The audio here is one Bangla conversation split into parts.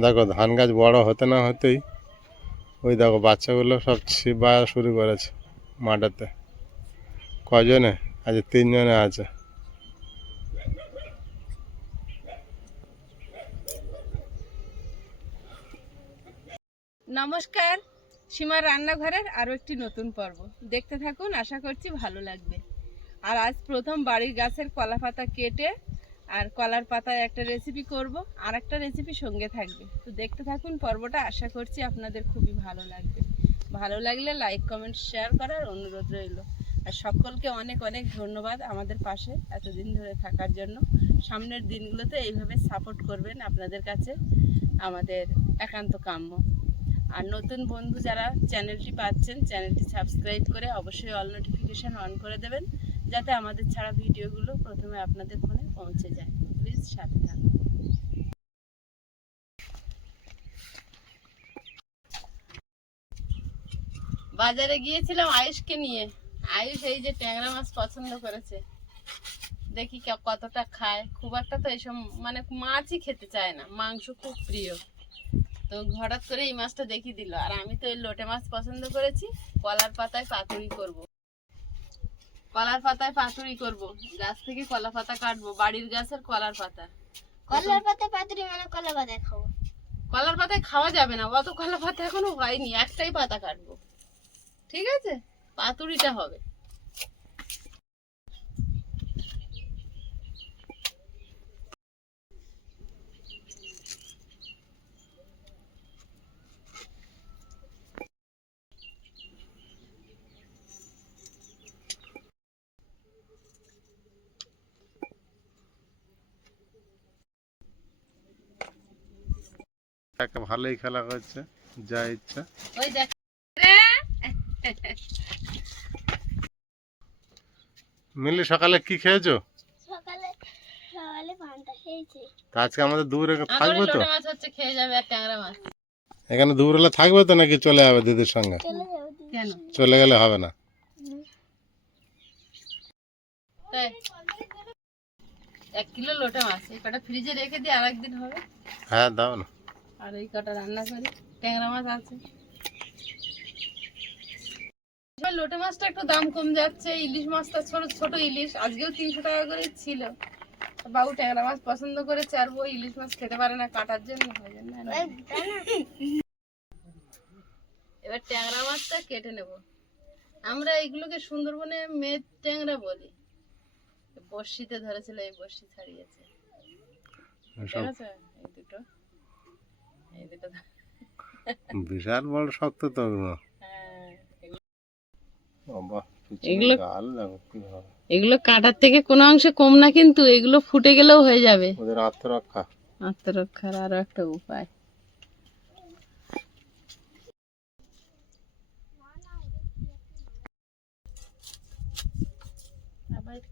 দেখো, ধান গাছ বড় হতে না হতেই ওই দেখো, বাচ্চাগুলো সব ছিপা শুরু করেছে মাঠেতে। কজনে? আজ তিনজনে আছে। নমস্কার, সীমার রান্নাঘরের আরও একটি নতুন পর্ব। দেখতে থাকুন, আশা করছি ভালো লাগবে। আর আজ প্রথম বাড়ির গাছের কলা পাতা কেটে আর কলার পাতায় একটা রেসিপি করব আর একটা রেসিপি সঙ্গে থাকবে। তো দেখতে থাকুন পর্বটা, আশা করছি আপনাদের খুবই ভালো লাগবে। ভালো লাগলে লাইক কমেন্ট শেয়ার করার অনুরোধ রইল। আর সকলকে অনেক অনেক ধন্যবাদ আমাদের পাশে এতদিন ধরে থাকার জন্য। সামনের দিনগুলোতে এইভাবে সাপোর্ট করবেন আপনাদের কাছে আমাদের একান্ত কাম্য। আর নতুন বন্ধু যারা চ্যানেলটি পাচ্ছেন চ্যানেলটি সাবস্ক্রাইব করে অবশ্যই অল নোটিফিকেশান অন করে দেবেন, যাতে আমাদের ছাড়া ভিডিওগুলো প্রথমে আপনাদের ফোনে পৌঁছে যায়। প্লিজ সাথে থাকুন। বাজারে গিয়েছিলাম আয়ুষকে নিয়ে। আয়ুষ এই যে ট্যাংরা মাছ পছন্দ করেছে। দেখি কতটা খায়। খুব একটা তো এইসব মানে মাছই খেতে চায় না। মাংস খুব প্রিয়। তো হঠাৎ করে এই মাছটা দেখিয়ে দিল। আর আমি তো এই লোটে মাছ পছন্দ করেছি। কলার পাতায় পাতুরি করব। কলার পাতায় পাতুরি করব। গাছ থেকে কলা পাতা কাটবো বাড়ির গাছের কলার পাতা। কলার পাতায় পাতুরি মানে কলা পাতা খাব। কলার পাতায় খাওয়া যাবে না অত কলা পাতা এখনও হয়নি একটাই পাতা কাটবো। ঠিক আছে? পাতুরিটা হবে। একটা ভালোই খেলা করছে যা ইচ্ছা। ওই দেখ। মিলি সকালে কি খেয়েছো? সকালে সকালে পান্তা খেয়েছি। আজকে আমাদের দূরে আমার থাকবে তো? মাছ হচ্ছে খেয়ে যাবে আর ট্যাংরা মাছ। এখানে দুপুরবেলা থাকবে তো নাকি চলে যাবে দিদির সঙ্গে? চলে যাব কেন? চলে গেলে হবে না। এক কিলো লোটে মাছ এই কটা ফ্রিজে রেখে দিই আর একদিন হবে। হ্যাঁ দাও না। আর এই কটা রান্না করি। ট্যাংরা মাছ আছে। লোটে মাছটা একটু দাম কম যাচ্ছে। ইলিশ মাছটা ছোট ছোট ইলিশ। আজকেও তিনশো টাকা করে ছিল। বাবু ট্যাংরা মাছ পছন্দ করেছে আর ইলিশ মাছ খেতে পারে না কাটার জন্য হয় না? এবার ট্যাংরা মাছটা কেটে নেব। আমরা এইগুলোকে সুন্দরবনে মেদ ট্যাংরা বলি। বর্ষিতে ধরেছিল এই বর্ষি ছাড়িয়েছে। এই দুটো। এই দুটো বিশাল বড় শক্ত তো ওগুলো। হ্যাঁ এগুলো- এগুলো কাটার থেকে কোনো অংশে কম না কিন্তু এগুলো ফুটে গেলেও হয়ে যাবে। ওদের আত্মরক্ষা। আত্মরক্ষার আরও একটা উপায়।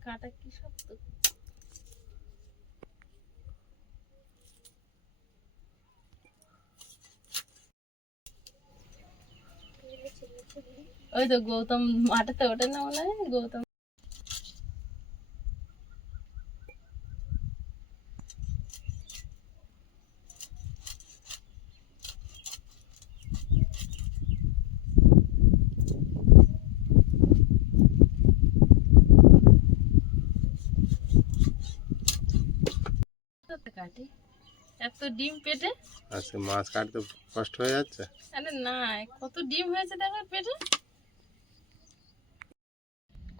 কাটা কি শক্ত ওই তো গৌতম মাঠেতে ওঠে না মনে হয়? গৌতম। কাটি? এত ডিম পেটে? আজকে মাছ কাটতে কষ্ট হয়ে যাচ্ছে? আরে না কত ডিম হয়েছে দেখো পেটে?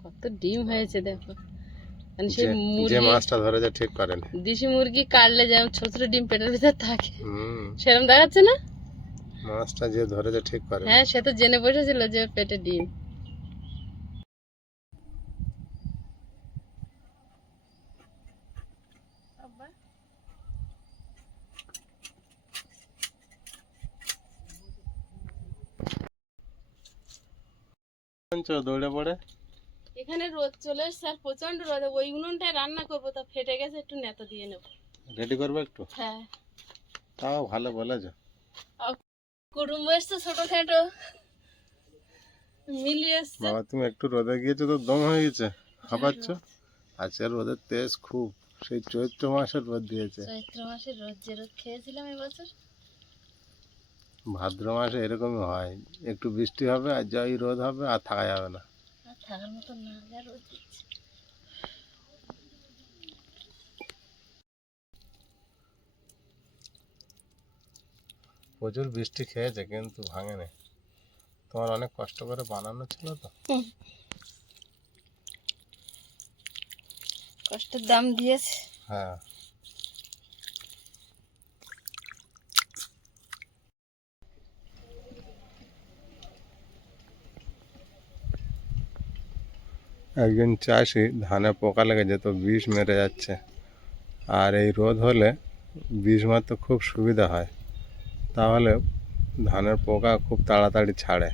কত ডিম হয়েছে দেখো। মানে সেই যে- মাছটা ধরেছে ঠিক করেনি দেশি মুরগি কাটলে যেমন ছোট ছোট ডিম পেটের ভিতর থাকে সেরকম দেখাচ্ছে না? মাছটা যে ধরেছে ঠিক করে হ্যাঁ সে তো জেনে বসেছিল যে পেটে ডিম। দৌড়ে পড়ে। এখানে রোদ চলে এসছে আর প্রচণ্ড রোদ ওই উনুনটায় রান্না করব তা ফেটে গেছে একটু নেতা দিয়ে নেব। রেডি করবে একটু? হ্যাঁ। তাও ভালো বলেছ কুটুম্ব এসছে ছোটখাটো। মিলিয়ে এসছে। বাবা তুমি একটু রোদে গিয়েছো তো দম হয়ে গেছে? হাঁপাচ্ছ আজকে রোদের তেজ খুব সেই চৈত্র মাসের রোদ দিয়েছে। চৈত্র মাসে রোদ যে রোদ খেয়েছিলাম এবছর। ভাদ্র মাসে এরকমই হয় একটু বৃষ্টি হবে আর যাই রোদ হবে আর থাকা যাবে না। থাকার মতো না যা রোদ দিচ্ছে। প্রচুর বৃষ্টি খেয়েছে কিন্তু ভাঙেনি। তোমার অনেক কষ্ট করে বানানো ছিল তো? কষ্টের দাম দিয়েছে। হ্যাঁ। একজন চাষি ধানে পোকা লেগে যেত বিষ মেরে যাচ্ছে। আর এই রোদ হলে বিষ মারতে খুব সুবিধা হয়। তাহলে ধানের পোকা খুব তাড়াতাড়ি ছাড়ে।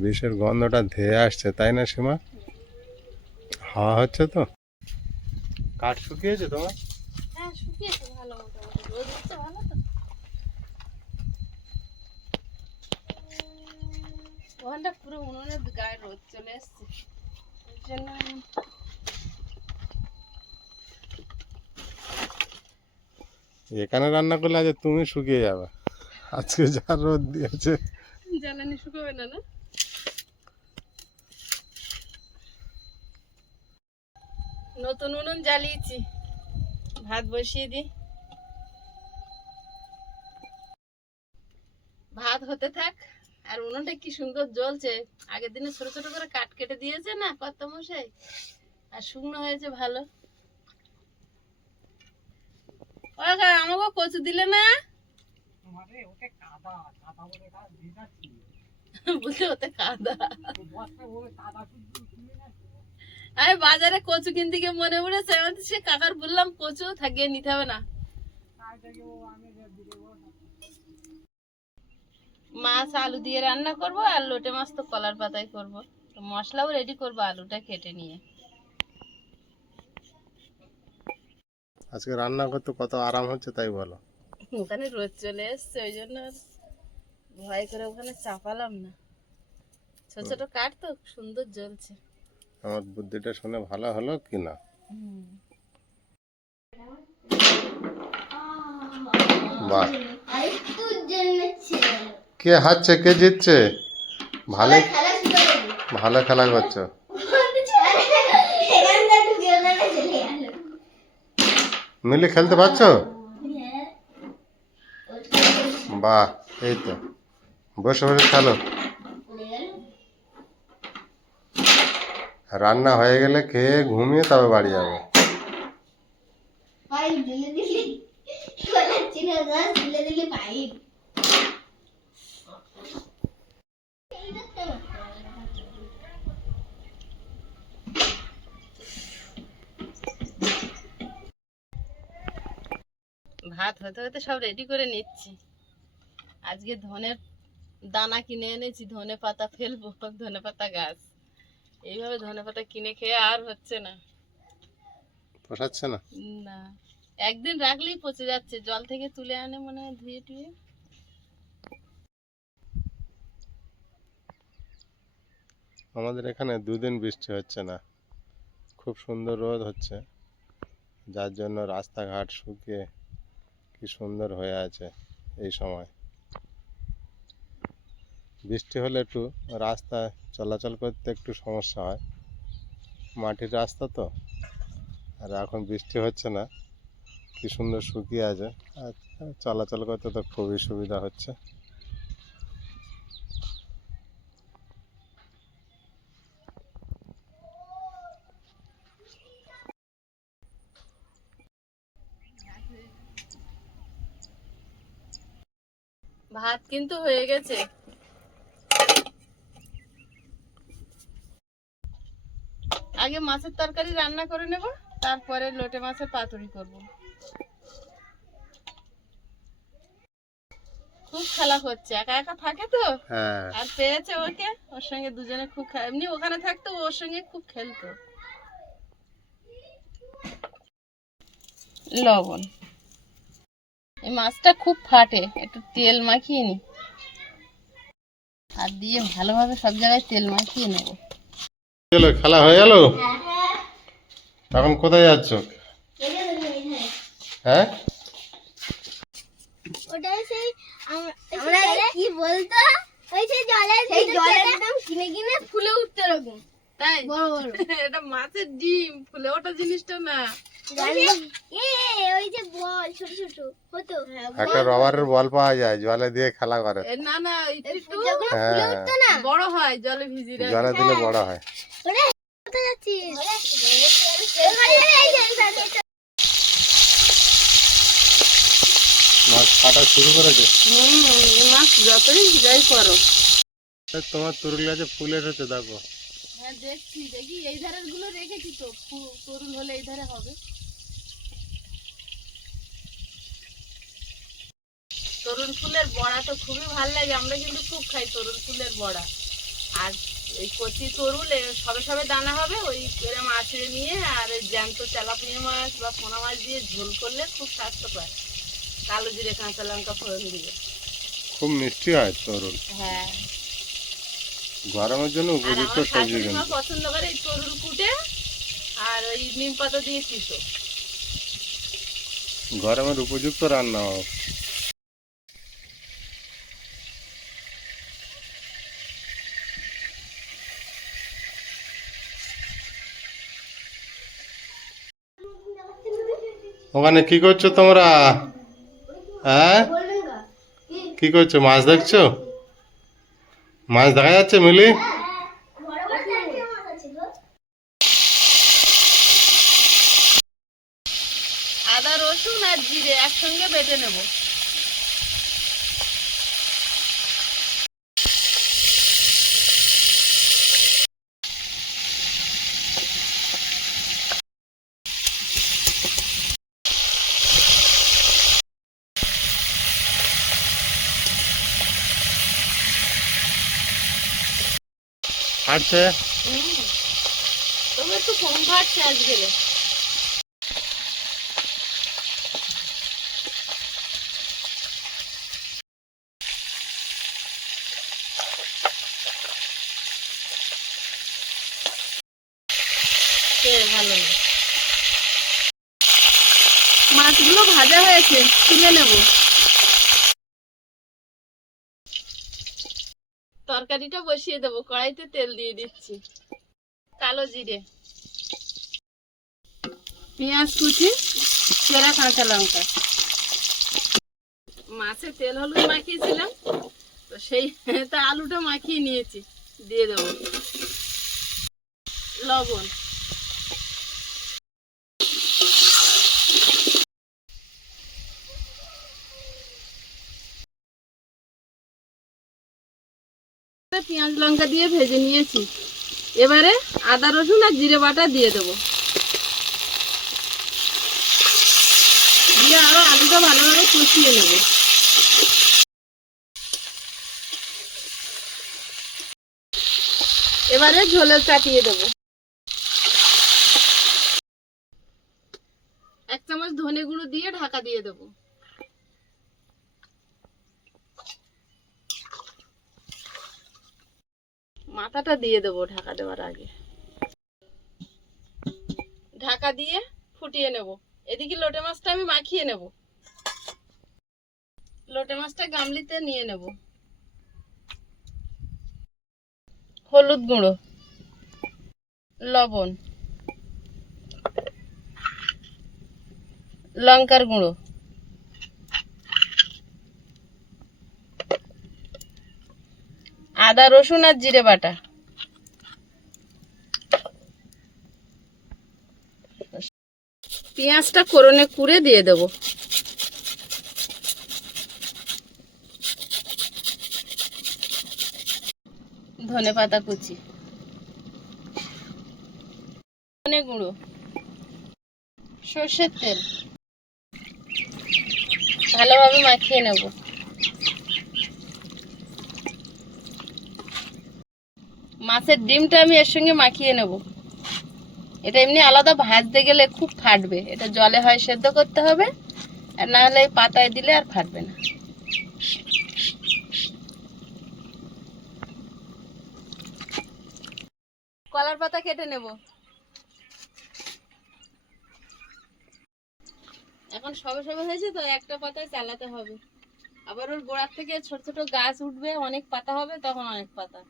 বিষের গন্ধটা ধেয়ে আসছে তাই না সীমা? হাওয়া হচ্ছে তো? কাঠ শুকিয়েছে তোমার? হ্যাঁ শুকিয়েছে ভালো মোটামুটি রোদ হচ্ছে ভালো তো ওখানটা পুরো উনুনের গায়ে রোদ চলে এসছে। ওই জন্য এখানে রান্না করলে আজ তুমি শুকিয়ে যাবে। আজকে যা রোদ দিয়েছে। জ্বালানি শুকাবে না না? নতুন উনুন জ্বালিয়েছি। ভাত বসিয়ে দিই। ভাত হতে থাক। আর উনুনটা কি সুন্দর জ্বলছে। আগের দিনে ছোট ছোট করে কাট কেটে দিয়েছে না কত মশাই? আর শুকনো হয়েছে ভালো। আমাকে কচু দিলে না? বুঝলে ওতে কাদা। আমি বাজারে কচু কিনতে গিয়ে মনে পড়েছে আমি সে কাকার বললাম কচু থাকিয়ে নিতে হবে না। মাছ আলু দিয়ে রান্না করব আর লোটে মাছ তো কলার পাতায় করব। তো মশলাও রেডি করব আলুটা কেটে নিয়ে। আজকে রান্না করতে কত আরাম হচ্ছে তাই বলো। ওখানে রোদ চলে এসছে ওই জন্য আর ভয় করে ওখানে চাপালাম না। ছোট ছোট কাঠ তো সুন্দর জ্বলছে। আমার বুদ্ধিটা শুনে ভালো হলো কি না? বাহ। আরেকটু জন্য ছিল কে হারছে কে জিতছে? ভালো। ভালো খেলা করছ। মিলে খেলতে পারছ? হ্যাঁ। বাহ এই তো। বসে বসে খেলো। রান্না হয়ে গেলে খেয়ে ঘুমিয়ে তবে বাড়ি যাবে। দিলে। দিলি ভাত হতে হতে সব রেডি করে নিচ্ছি। আজকে ধনের দানা কিনে এনেছি ধনে পাতা ফেলব ধনে পাতা গাছ। এইভাবে ধনে পাতা কিনে খেয়ে আর হচ্ছে না। পোষাচ্ছে না? না। একদিন রাখলেই পচে যাচ্ছে জল থেকে তুলে আনে মনে হয় ধুয়ে টুয়ে। আমাদের এখানে দুদিন বৃষ্টি হচ্ছে না। খুব সুন্দর রোদ হচ্ছে। যার জন্য রাস্তাঘাট শুকিয়ে কি সুন্দর হয়ে আছে এই সময়। বৃষ্টি হলে একটু রাস্তায় চলাচল করতে একটু সমস্যা হয়। মাটির রাস্তা তো, আর এখন বৃষ্টি হচ্ছে না। কি সুন্দর শুকিয়ে আছে, আর চলাচল করতে তো খুবই সুবিধা হচ্ছে। ভাত কিন্তু হয়ে গেছে। আগে মাছের তরকারি রান্না করে নেব তারপরে লোটে মাছের পাতুরি করব। খুব খেলা করছে একা একা থাকে তো? হ্যাঁ। আর পেয়েছে ওকে ওর সঙ্গে দুজনে খুব এমনি ওখানে থাকতো ওর সঙ্গে খুব খেলতো। লবণ। এই মাছটা খুব ফাটে একটু তেল মাখিয়ে নি। আর দিয়ে ভালোভাবে সব জায়গায় তেল মাখিয়ে নেব। গেল খেলা হয়ে গেল? এখন কোথায় যাচ্ছ। হ্যাঁ? ওটা সেই আমরা কি বলতো? ওই সেই জলের সেই জলের একদম কিনে কিনে ফুলে উঠতে এরকম। তাই? বড় বড়। এটা মাছের ডিম ফুলে ওটা জিনিসটা না। এ ওই যে বল ছোট ছোট হতো। একটা রবারের বল পাওয়া যায় জলে দিয়ে খেলা করে। না না একটু যখন ফুলে হ্যাঁ। উঠতো না? বড় হয় জলে ভিজিয়ে জলে দিলে বড় হয়। কোথায় যাচ্ছিস? মাছ কাটা শুরু করেছে? মাছ যতই যাই করো। তোমার তরুল গাছে ফুল এসেছে দেখো। হ্যাঁ দেখছি দেখি এই ধারেরগুলো রেখেছি তো। তরুণ হলে এই ধারে হবে। তরুণ ফুলের বড়া তো খুবই ভালো লাগে আমরা কিন্তু খুব খাই তরুণ ফুলের বড়া। আর এই কচি তরুল সবে সবে দানা হবে ওই করে মাছ নিয়ে আর জ্যান্ত তেলাপিয়া মাছ বা পোনা মাছ দিয়ে ঝোল করলে খুব স্বাস্থ্যকর। কালো জিরে কাঁচা লঙ্কা ফোড়ন দিয়ে। খুব মিষ্টি হয় তরুল হ্যাঁ। গরমের জন্য উপযুক্ত সবজি কিন্তু। পছন্দ করে এই তরুল কুটে আর ওই নিম পাতা দিয়ে চিতো গরমের উপযুক্ত রান্না ওখানে কি করছ তোমরা? হ্যাঁ? কি করছ? মাছ দেখছ? মাছ দেখা যাচ্ছে মিলি? আদা, রসুন আর জিরে একসঙ্গে বেটে নেব। হাঁটছে তবে একটু কম ভাটছে আজকে। ভালো মাছগুলো ভাজা হয়েছে তুলে নেব। তরকারিটা বসিয়ে দেবো, কড়াইতে তেল দিয়ে দিচ্ছি। কালো জিরে। পেঁয়াজ কুচি, চেরা কাঁচা লঙ্কা। মাছে তেল হলুদ মাখিয়েছিলাম, তো সেই তা আলুটা মাখিয়ে নিয়েছি, দিয়ে দেবো। লবণ। পেঁয়াজ লঙ্কা দিয়ে ভেজে নিয়েছি। এবারে আদা, রসুন আর জিরে বাটা দিয়ে দেবো। দিয়ে আরও আলুটা ভালোভাবে কষিয়ে নেব। এবারে ঝোলে চাটিয়ে দেবো। এক চামচ ধনে গুঁড়ো দিয়ে ঢাকা দিয়ে দেবো। মাথাটা দিয়ে দেবো ঢাকা দেওয়ার আগে। ঢাকা দিয়ে ফুটিয়ে নেব। এদিকে লোটে মাছটা আমি মাখিয়ে নেব। লোটে মাছটা গামলিতে নিয়ে নেব। হলুদ গুঁড়ো, লবণ, লঙ্কার গুঁড়ো। আদা, রসুন আর জিরে বাটা। পেঁয়াজটা কোরনে কুড়ে দিয়ে দেব। ধনে পাতা কুচি। ধনে গুঁড়ো। সর্ষের তেল। ভালোভাবে মাখিয়ে নেব। মাছের ডিমটা আমি এর সঙ্গে মাখিয়ে নেব। এটা এমনি আলাদা ভাজতে গেলে খুব ফাটবে। এটা জলে হয় সেদ্ধ করতে হবে, আর না হলে পাতায় দিলে আর ফাটবে না। কলার পাতা কেটে নেব। এখন সবে সবে হয়েছে তো, একটা পাতায় চালাতে হবে। আবার ওর গোড়ার থেকে ছোট ছোট গাছ উঠবে, অনেক পাতা হবে, তখন অনেক পাতা।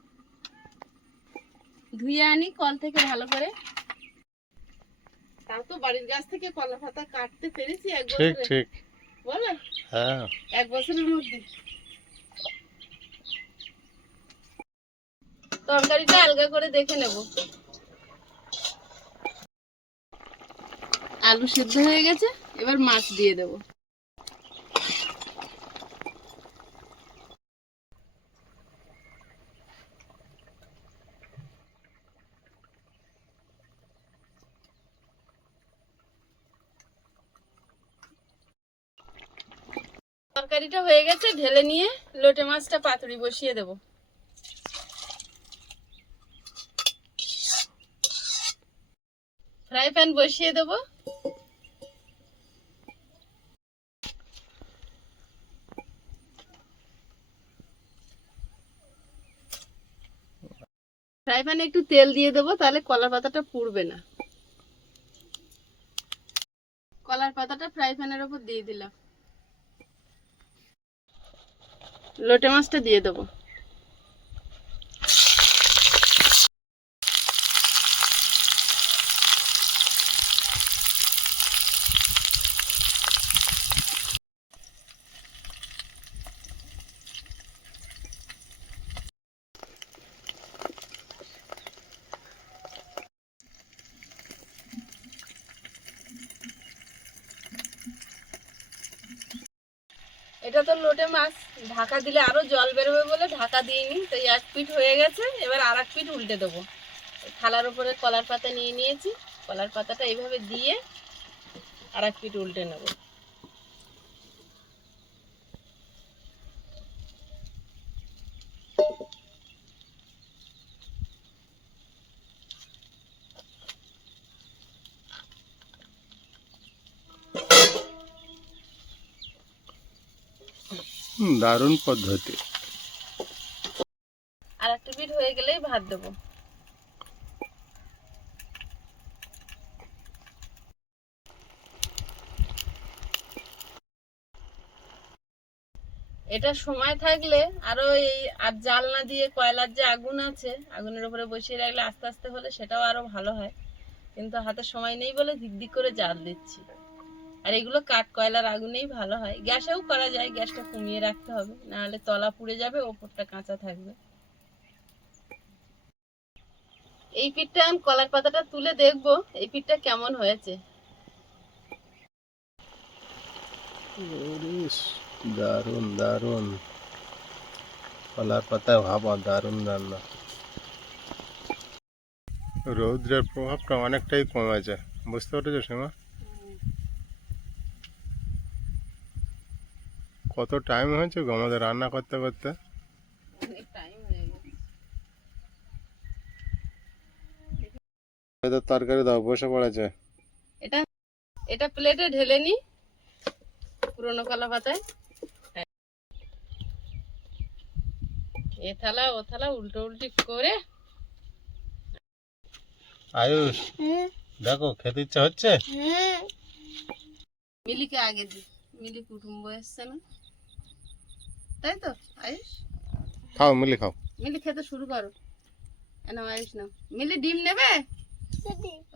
ধুয়ে আনি কল থেকে ভালো করে। তাও তো বাড়ির গাছ থেকে কলা পাতা কাটতে পেরেছি এক ঠিক বছরে। ঠিক। বলে? হ্যাঁ। এক বছরের মধ্যে। তরকারিটা আলগা করে দেখে নেব। আলু সিদ্ধ হয়ে গেছে এবার মাছ দিয়ে দেব। তরকারিটা হয়ে গেছে, ঢেলে নিয়ে লোটে মাছটা পাতুরি বসিয়ে দেব। ফ্রাই প্যান বসিয়ে দেব। ফ্রাই প্যানে একটু তেল দিয়ে দেবো, তাহলে কলার পাতাটা পুড়বে না। কলার পাতাটা ফ্রাই প্যানের উপর দিয়ে দিলাম। লোটে মাছটা দিয়ে দেবো। এটা তো লোটে মাছ। ঢাকা দিলে আরও জল বেরোবে বলে ঢাকা দিইনি, তো এক পিঠ হয়ে গেছে। এবার আর এক পিঠ উল্টে দেবো। থালার উপরে কলার পাতা নিয়ে নিয়েছি। কলার পাতাটা এইভাবে দিয়ে আর এক পিঠ উল্টে নেব। দারুণ পদ্ধতি। আর একটা হয়ে গেলেই ভাত এটা সময় থাকলে আরও এই আর জাল না দিয়ে কয়লার যে আগুন আছে, আগুনের উপরে বসিয়ে রাখলে আস্তে আস্তে হলে সেটাও আরও ভালো হয়। কিন্তু হাতে সময় নেই বলে দিক দিক করে জাল দিচ্ছি। আর এগুলো কাঠ কয়লার আগুনেই ভালো হয়। গ্যাসেও করা যায়, গ্যাসটা কমিয়ে রাখতে হবে, নাহলে তলা পুড়ে যাবে, ওপরটা কাঁচা থাকবে। এই পিঠটা আমি কলার পাতাটা তুলে দেখব, এই পিঠটা কেমন হয়েছে। দারুণ দারুণ। কলার পাতায় ভাবা দারুণ রান্না। রৌদ্রের প্রভাবটা অনেকটাই কমেছে, বুঝতে পেরেছ সীমা? কত টাইম হয়েছে গো আমাদের রান্না করতে করতে? হয়ে তরকারি দাও বসে পড়েছে। এটা এটা প্লেটে ঢেলে নি পুরনো কলা পাতায়। এ থালা ও থালা উল্টো উল্টি করে। আয়ুষ দেখো খেতে ইচ্ছা হচ্ছে? মিলিকে আগে দি মিলি কুটুম্ব এসছে না? তাই তো? আয়ুষ খাও মিলি খাও। মিলি খেতে শুরু করো। এনাম আয়ুষ না মিলি ডিম নেবে?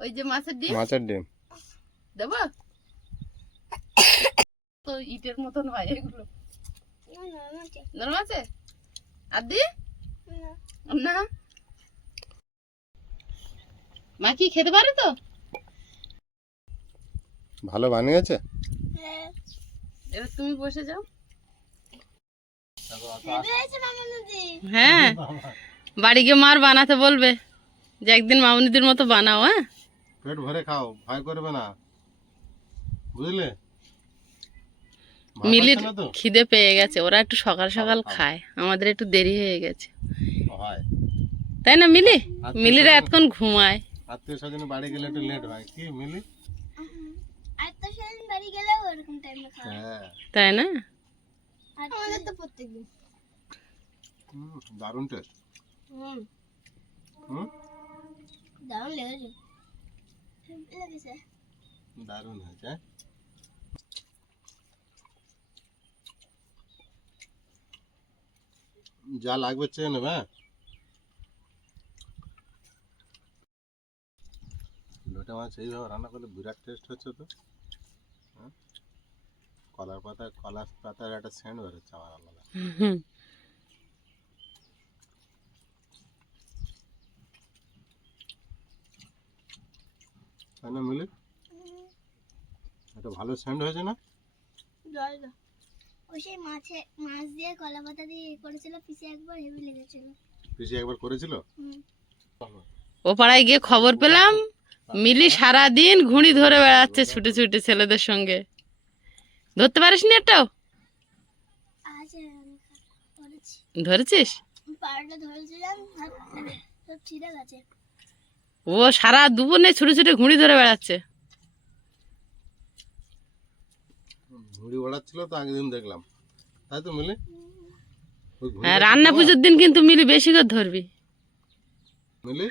ওই যে মাছের ডিম? মাছের ডিম। দেবো? তো ইটের মতন হয় এগুলো। নরম আছে? আর দি না? মা কি খেতে পারে তো? ভালো বানিয়েছে? এবার তুমি বসে যাও। হ্যাঁ। বাড়ি গিয়ে মার বানাতে বলবে। যে একদিন মামনিদের মতো বানাও হ্যাঁ? পেট ভরে খাও ভয় করবে না। বুঝলে? মিলির খিদে পেয়ে গেছে ওরা একটু সকাল সকাল খায় আমাদের একটু দেরি হয়ে গেছে। তাই না মিলি? মিলিরা এতক্ষণ ঘুমায়। আত্মীয় স্বজনে বাড়ি গেলে একটু লেট হয়। কি মিলি? আর তো বাড়ি গেলেও ওরকম টাইমে খাওয়া হ্যাঁ। তাই না? আমাদের তো প্রত্যেকদিন। হুম, দারুণ টেস্ট হুম। হুম? দারুণ লেগেছে। লেগেছে দারুণ হয়েছে। হ্যাঁ? যা লাগবে চেয়ে নেবে। লোটে মাছ এইভাবে রান্না করলে বিরাট টেস্ট হচ্ছে তো? কলার পাতা কলার পাতার একটা সেন্ট বেরোচ্ছে আমার আলাদা। তাই না মিলি? একটা ভালো সেন্ট হয়েছে না? জল দাও ও সেই মাছে মাছ দিয়ে কলা পাতা দিয়ে করেছিল পিসে একবার হেভি লেগেছিল। পিসি একবার করেছিল? ও পাড়ায় গিয়ে খবর পেলাম মিলি সারা দিন ঘুড়ি ধরে বেড়াচ্ছে ছুটে ছুটে ছেলেদের সঙ্গে। ধরতে পারিস নি একটাও ধরেছিস? ও সারা দুপুরে ছুটে ছুটে ঘুড়ি ধরে বেড়াচ্ছে। ঘুড়ি তো আগের দেখলাম। তাই তো মিলি? হ্যাঁ রান্না পুজোর দিন কিন্তু মিলি বেশি করে ধরবি। মিলি?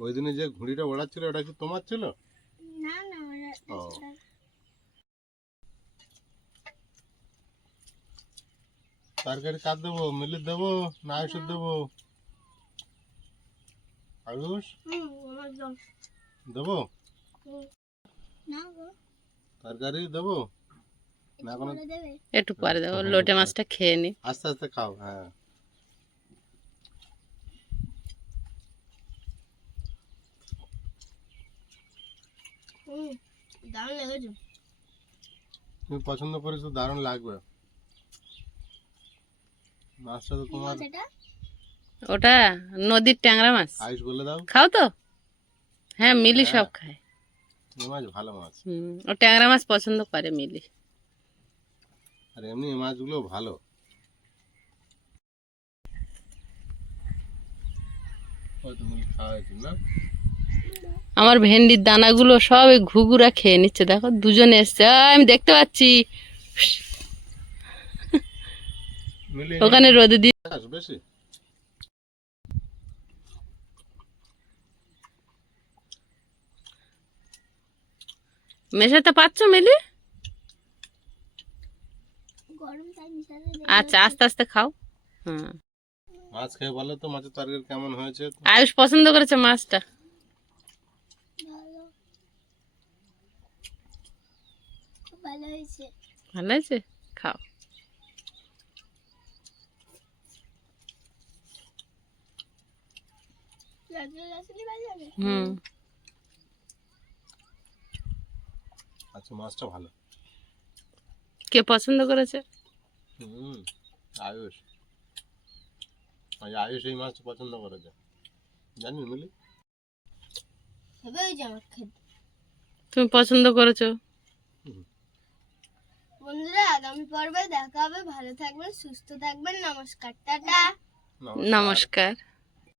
ওই দিনে যে ঘুড়িটা ওড়াচ্ছিল ওটা কি তোমার ছিল? না না ওরা ও। তরকারি কার দেবো মিলির দেবো না আয়ুষের দেবো। আয়ুষ? দেবো? তরকারি দেবো? না একটু পরে দেবো। লোটে মাছটা খেয়ে নি। আস্তে আস্তে খাও হ্যাঁ। তুমি পছন্দ করেছ দারুণ লাগবে। মাছটা তো তোমার ওটা নদীর ট্যাংরা মাছ। আয়ুষ বলে দাও। খাও তো? হ্যাঁ মিলি সব হ্যাঁ। খায় মাছ ভালো মাছ। হুম ও ট্যাংরা মাছ পছন্দ করে মিলি। আর এমনি মাছগুলো ভালো। আমার ভেন্ডির দানাগুলো সব ঘুঘুরা খেয়ে নিচ্ছে। দেখো দুজনে এসছে। আমি দেখতে পাচ্ছি। ওখানে রোদে দিয়ে বেশি? মেশাতে পারছ মিলি? গরম তাই মিশাতে দেবে আচ্ছা আস্তে আস্তে খাও। হুম। মাছ খেয়ে বলো তো মাছের তরকারি কেমন হয়েছে? আয়ুষ পছন্দ করেছে মাছটা? ভালো। খুব ভালো হয়েছে? খাও লাগলে লাসলি ভালো লাগে হুম। আচ্ছা মাছটা ভালো। কে পছন্দ করেছে? হুম আয়ুষ। আয়ুষ এই মাছটা পছন্দ করেছে। জানি মিলি? তুমি পছন্দ করেছ? বন্ধুরা আগামী পর্বে দেখা হবে। ভালো থাকবেন সুস্থ থাকবেন। নমস্কার টাটা। নমস্কার।